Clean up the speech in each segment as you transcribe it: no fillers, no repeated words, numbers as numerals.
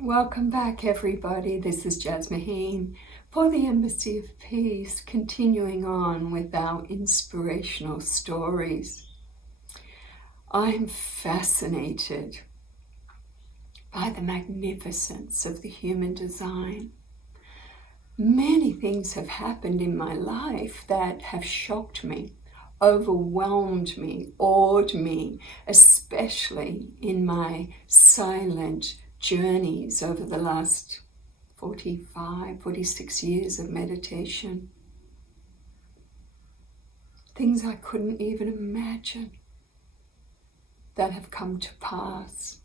Welcome back, everybody. This is Jasmuheen for the Embassy of Peace, continuing on with our inspirational stories. I'm fascinated by the magnificence of the human design. Many things have happened in my life that have shocked me, overwhelmed me, awed me, especially in my silent journeys over the last 46 years of meditation. Things I couldn't even imagine that have come to pass.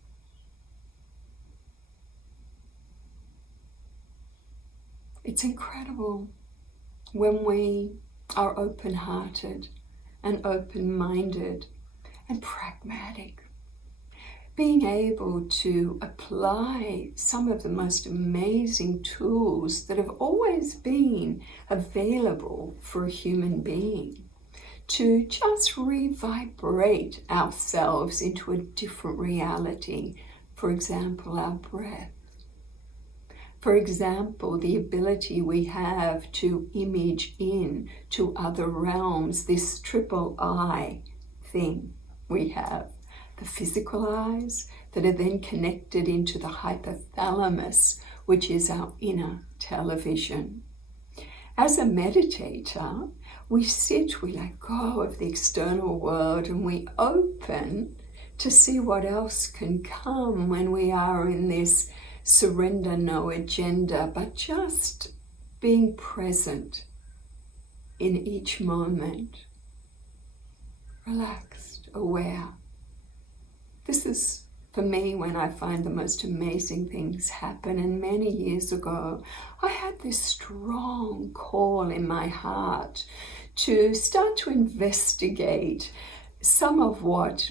It's incredible when we are open-hearted and open-minded and pragmatic, being able to apply some of the most amazing tools that have always been available for a human being to just revibrate ourselves into a different reality. For example, our breath. For example, the ability we have to image in to other realms, this triple eye thing we have. The physical eyes that are then connected into the hypothalamus, which is our inner television. As a meditator, we let go of the external world and we open to see what else can come when we are in this surrender, no agenda, but just being present in each moment, relaxed, aware. This is, for me, when I find the most amazing things happen. And many years ago, I had this strong call in my heart to start to investigate some of what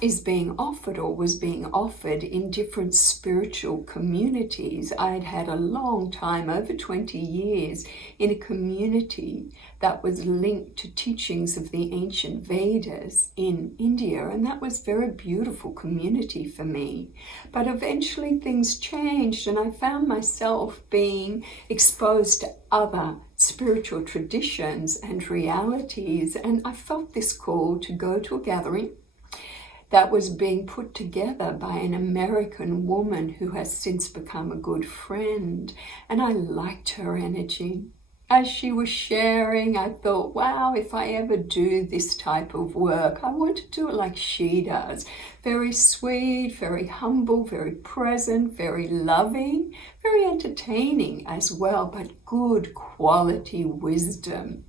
is being offered or was being offered in different spiritual communities. I had had a long time, over 20 years, in a community that was linked to teachings of the ancient Vedas in India, and that was a very beautiful community for me. But eventually things changed and I found myself being exposed to other spiritual traditions and realities, and I felt this call to go to a gathering that was being put together by an American woman who has since become a good friend. And I liked her energy. As she was sharing, I thought, wow, if I ever do this type of work, I want to do it like she does. Very sweet, very humble, very present, very loving, very entertaining as well, but good quality wisdom.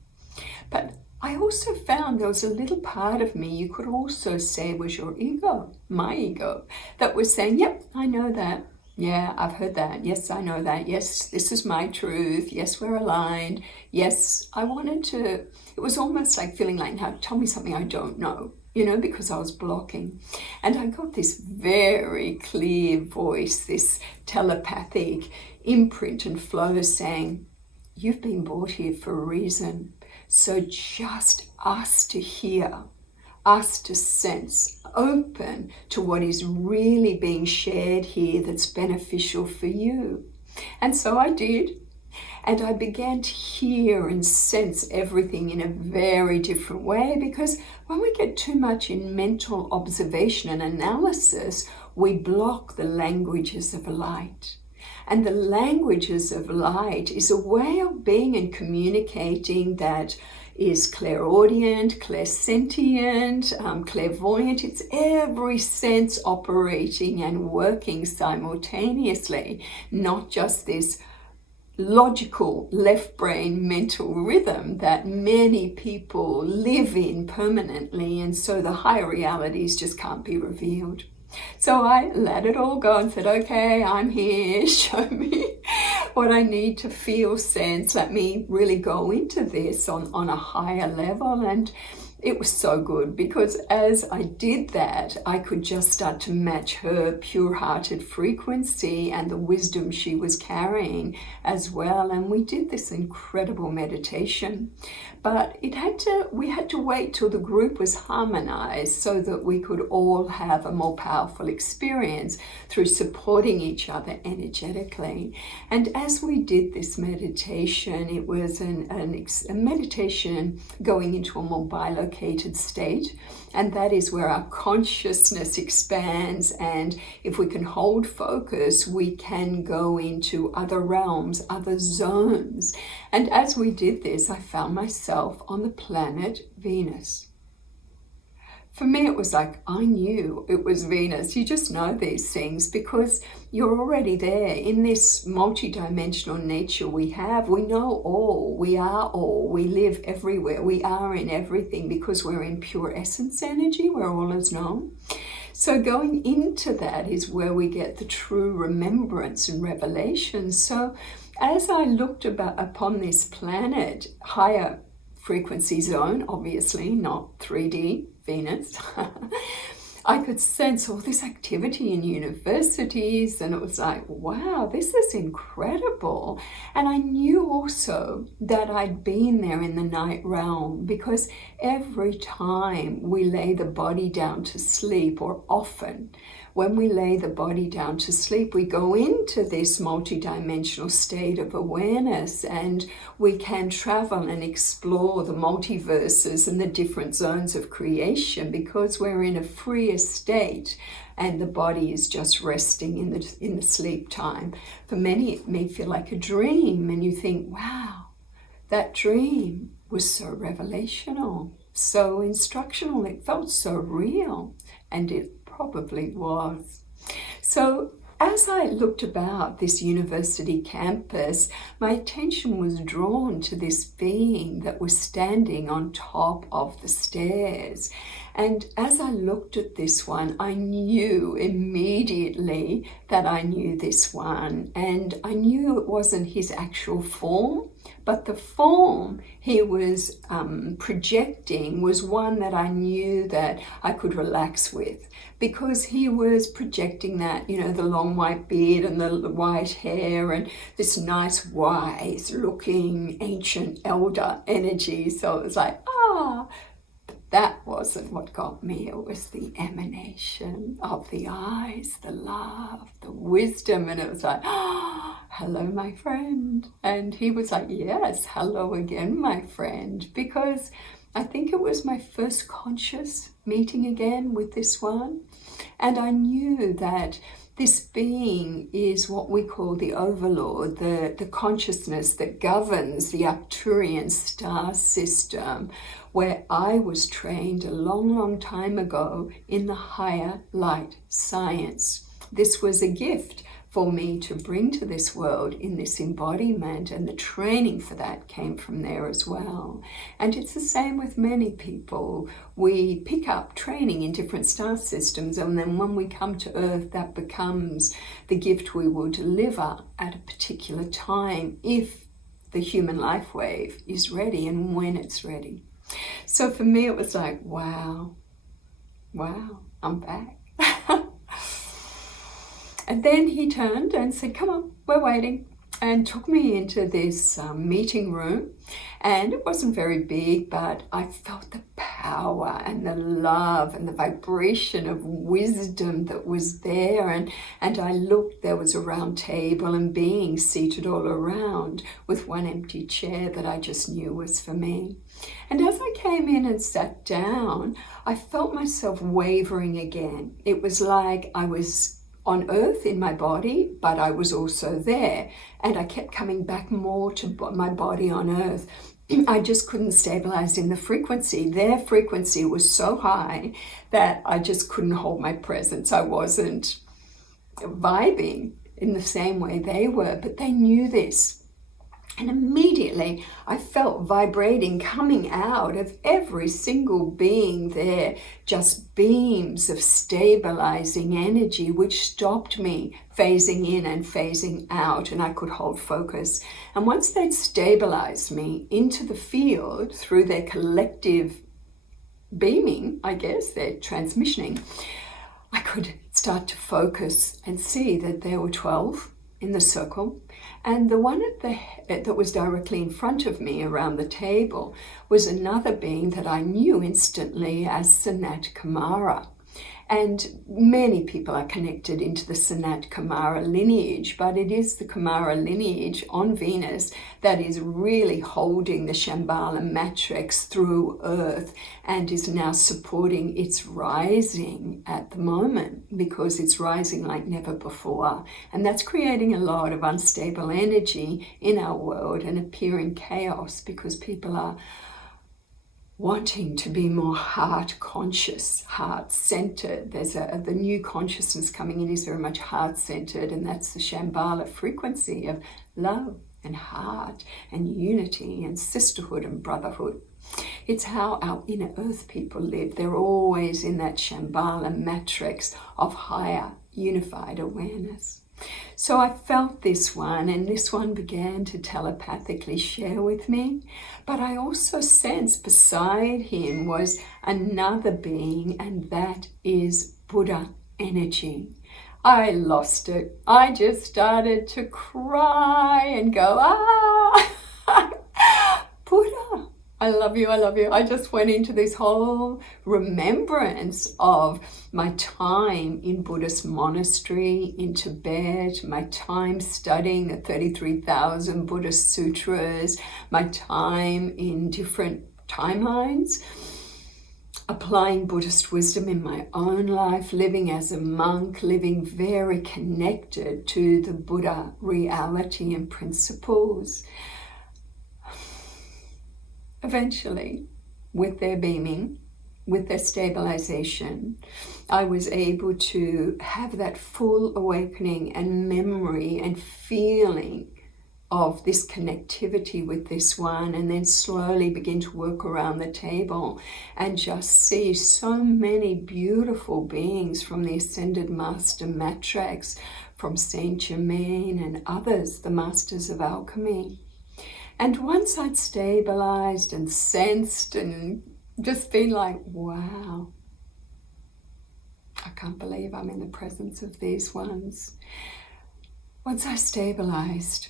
But I also found there was a little part of me, you could also say was your ego, my ego, that was saying, yep, I know that. Yeah, I've heard that. Yes, I know that. Yes, this is my truth. Yes, we're aligned. Yes, I wanted to, it was almost like feeling like, now tell me something I don't know, because I was blocking. And I got this very clear voice, this telepathic imprint and flow saying, you've been brought here for a reason. So just us to hear, us to sense, open to what is really being shared here that's beneficial for you. And so I did. And I began to hear and sense everything in a very different way, because when we get too much in mental observation and analysis, we block the languages of light. And the languages of light is a way of being and communicating that is clairaudient, clairsentient, clairvoyant. It's every sense operating and working simultaneously, not just this logical left brain mental rhythm that many people live in permanently, and so the higher realities just can't be revealed. So I let it all go and said, okay, I'm here, show me what I need to feel, sense, let me really go into this on a higher level. And it was so good, because as I did that, I could just start to match her pure-hearted frequency and the wisdom she was carrying as well. And we did this incredible meditation. But we had to wait till the group was harmonized so that we could all have a more powerful experience through supporting each other energetically. And as we did this meditation, it was a meditation going into a more bilocated state. And that is where our consciousness expands. And if we can hold focus, we can go into other realms, other zones. And as we did this, I found myself on the planet Venus. For me, it was like, I knew it was Venus. You just know these things because you're already there in this multidimensional nature we have. We know all, we are all, we live everywhere. We are in everything because we're in pure essence energy, where all is known. So going into that is where we get the true remembrance and revelation. So as I looked upon this planet, higher frequency zone, obviously not 3D Venus, I could sense all this activity in universities, and it was like, wow, this is incredible. And I knew also that I'd been there in the night realm, because every time we lay the body down to sleep, or often when we lay the body down to sleep, we go into this multidimensional state of awareness, and we can travel and explore the multiverses and the different zones of creation, because we're in a freer state and the body is just resting in the sleep time. For many, it may feel like a dream, and you think, wow, that dream was so revelational, so instructional, it felt so real, and it probably was. So as I looked about this university campus, my attention was drawn to this being that was standing on top of the stairs. And as I looked at this one, I knew immediately that I knew this one. And I knew it wasn't his actual form, but the form he was projecting was one that I knew that I could relax with, because he was projecting that, you know, the long white beard and the white hair and this nice wise looking ancient elder energy. So it was like, that wasn't what got me. It was the emanation of the eyes, the love, the wisdom. And it was like, hello, my friend. And he was like, yes, hello again, my friend. Because I think it was my first conscious meeting again with this one. And I knew that this being is what we call the overlord, the consciousness that governs the Arcturian star system, where I was trained a long, long time ago in the higher light science. This was a gift for me to bring to this world in this embodiment, and the training for that came from there as well. And it's the same with many people. We pick up training in different star systems, and then when we come to Earth, that becomes the gift we will deliver at a particular time, if the human life wave is ready and when it's ready. So for me, it was like, wow, I'm back. And then he turned and said, come on, we're waiting, and took me into this meeting room. And it wasn't very big, but I felt the power and the love and the vibration of wisdom that was there. And I looked, there was a round table and beings seated all around, with one empty chair that I just knew was for me. And as I came in and sat down, I felt myself wavering again. It was like I was on Earth in my body, but I was also there. And I kept coming back more to my body on Earth. I just couldn't stabilize in the frequency. Their frequency was so high that I just couldn't hold my presence. I wasn't vibing in the same way they were, but they knew this. And immediately I felt vibrating coming out of every single being there, just beams of stabilizing energy, which stopped me phasing in and phasing out, and I could hold focus. And once they'd stabilized me into the field through their collective beaming, I guess, they're transmissioning, I could start to focus and see that there were 12 in the circle. And the one that was directly in front of me around the table was another being that I knew instantly as Sanat Kumara. And many people are connected into the Sanat Kumara lineage, but it is the Kumara lineage on Venus that is really holding the Shambhala matrix through Earth and is now supporting its rising at the moment, because it's rising like never before. And that's creating a lot of unstable energy in our world and appearing chaos, because people are wanting to be more heart conscious, heart centered. There's the new consciousness coming in is very much heart centered, and that's the Shambhala frequency of love and heart and unity and sisterhood and brotherhood. It's how our inner earth people live. They're always in that Shambhala matrix of higher unified awareness. So I felt this one, and this one began to telepathically share with me. But I also sensed beside him was another being, and that is Buddha energy. I lost it. I just started to cry and go, Buddha, I love you, I love you. I just went into this whole remembrance of my time in Buddhist monastery in Tibet, my time studying the 33,000 Buddhist sutras, my time in different timelines, applying Buddhist wisdom in my own life, living as a monk, living very connected to the Buddha reality and principles. Eventually, with their beaming, with their stabilization, I was able to have that full awakening and memory and feeling of this connectivity with this one, and then slowly begin to work around the table and just see so many beautiful beings from the Ascended Master Matrix, from Saint Germain and others, the Masters of Alchemy. And once I'd stabilized and sensed and just been like, wow, I can't believe I'm in the presence of these ones. Once I stabilized,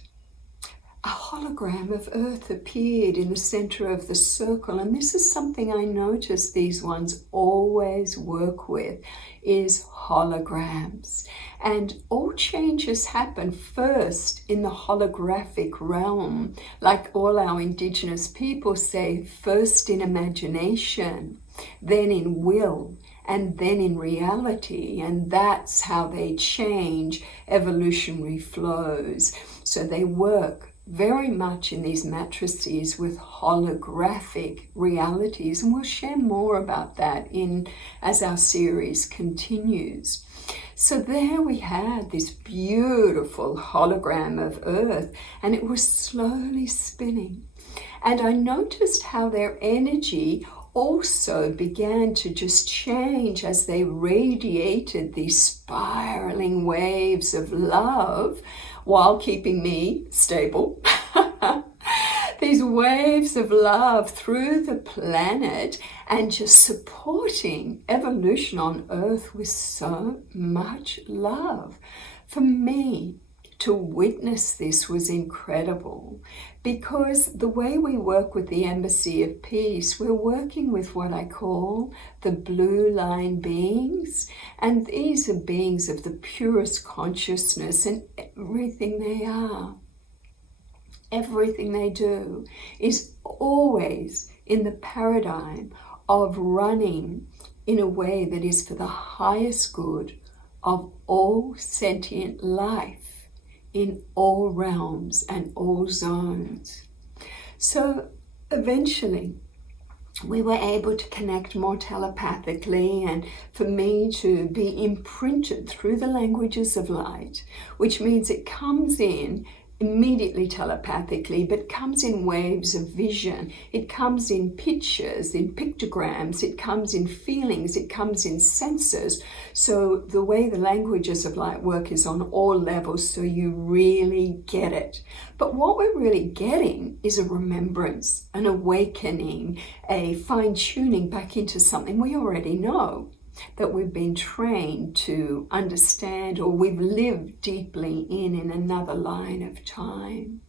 a hologram of Earth appeared in the center of the circle. And this is something I noticed these ones always work with, is holograms. And all changes happen first in the holographic realm. Like all our indigenous people say, first in imagination, then in will, and then in reality. And that's how they change evolutionary flows. So they work very much in these matrices with holographic realities, and we'll share more about that as our series continues. So there we had this beautiful hologram of Earth, and it was slowly spinning. And I noticed how their energy also began to just change as they radiated these spiraling waves of love while keeping me stable. These waves of love through the planet and just supporting evolution on Earth with so much love. For me, to witness this was incredible, because the way we work with the Embassy of Peace, we're working with what I call the blue line beings, and these are beings of the purest consciousness, and everything they are, everything they do is always in the paradigm of running in a way that is for the highest good of all sentient life in all realms and all zones. So eventually we were able to connect more telepathically, and for me to be imprinted through the languages of light, which means it comes in immediately telepathically, but comes in waves of vision. It comes in pictures, in pictograms, it comes in feelings, it comes in senses. So the way the languages of light work is on all levels, so you really get it. But what we're really getting is a remembrance, an awakening, a fine-tuning back into something we already know, that we've been trained to understand, or we've lived deeply in another line of time.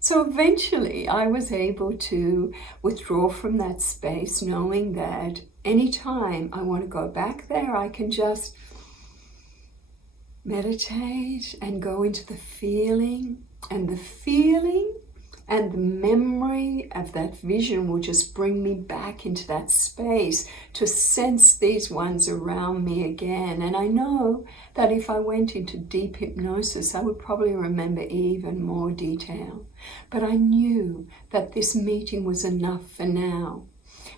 So eventually I was able to withdraw from that space, knowing that anytime I want to go back there, I can just meditate and go into the feeling, and the feeling and the memory of that vision will just bring me back into that space to sense these ones around me again. And I know that if I went into deep hypnosis, I would probably remember even more detail. But I knew that this meeting was enough for now.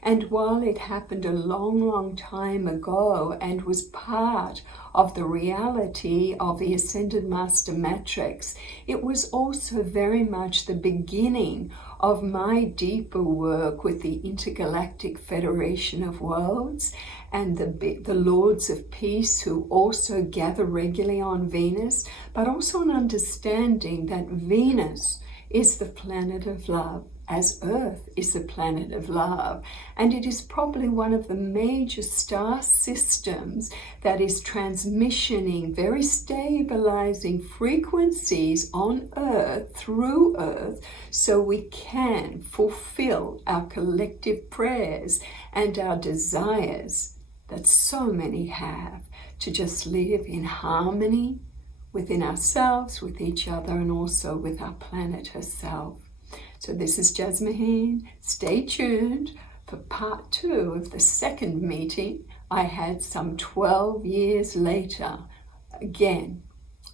And while it happened a long, long time ago and was part of the reality of the Ascended Master Matrix, it was also very much the beginning of my deeper work with the Intergalactic Federation of Worlds and the Lords of Peace, who also gather regularly on Venus, but also an understanding that Venus is the planet of love, as Earth is the planet of love. And it is probably one of the major star systems that is transmissioning very stabilizing frequencies on Earth, through Earth, so we can fulfill our collective prayers and our desires that so many have, to just live in harmony within ourselves, with each other, and also with our planet herself. So this is Jasmuheen. Stay tuned for part 2 of the second meeting I had some 12 years later, again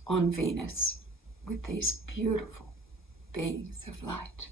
on Venus, with these beautiful beings of light.